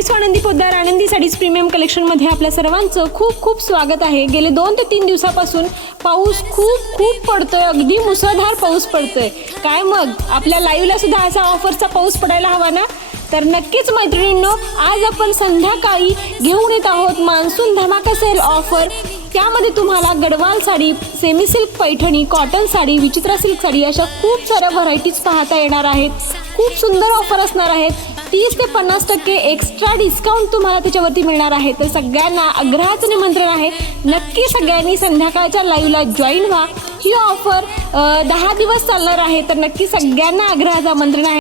मी स्वानंदी पोद्दार आनंदी sarees premium कलेक्शनमध्ये आपल्या सर्वांचं खूप खूप स्वागत आहे. गेले दोन ते तीन दिवसापासून पाऊस खूप खूप पडतोय. अगदी मुसळधार पाऊस पडतोय. काय मग? आपल्या लाईव्हला सुद्धा असा ऑफरचा पाऊस पडायला हवा ना? तर नक्कीच मैत्रिणींनो आज आपण संध्याकाळी घेऊन येत आहोत मान्सून धमाका सेल ऑफर त्यामध्ये तुम्हाला Gadwal sari semi silk Paithani cotton sari Vichitra silk sari अशा खूप साऱ्या व्हरायटीज पाहता येणार आहेत. खूप सुंदर ऑफर असणार आहेत. तीस ते पन्नास टक्के एक्स्ट्रा डिस्काउंट तुम्हाला त्याच्यावरती मिळणार आहे. तर सगळ्यांना आग्रहाचं निमंत्रण आहे. नक्की सगळ्यांनी संध्याकाळच्या लाईव्हला जॉईन व्हा. ही ऑफर दहा दिवस चालणार आहे. तर नक्की सगळ्यांना आग्रहाचं आमंत्रण आहे.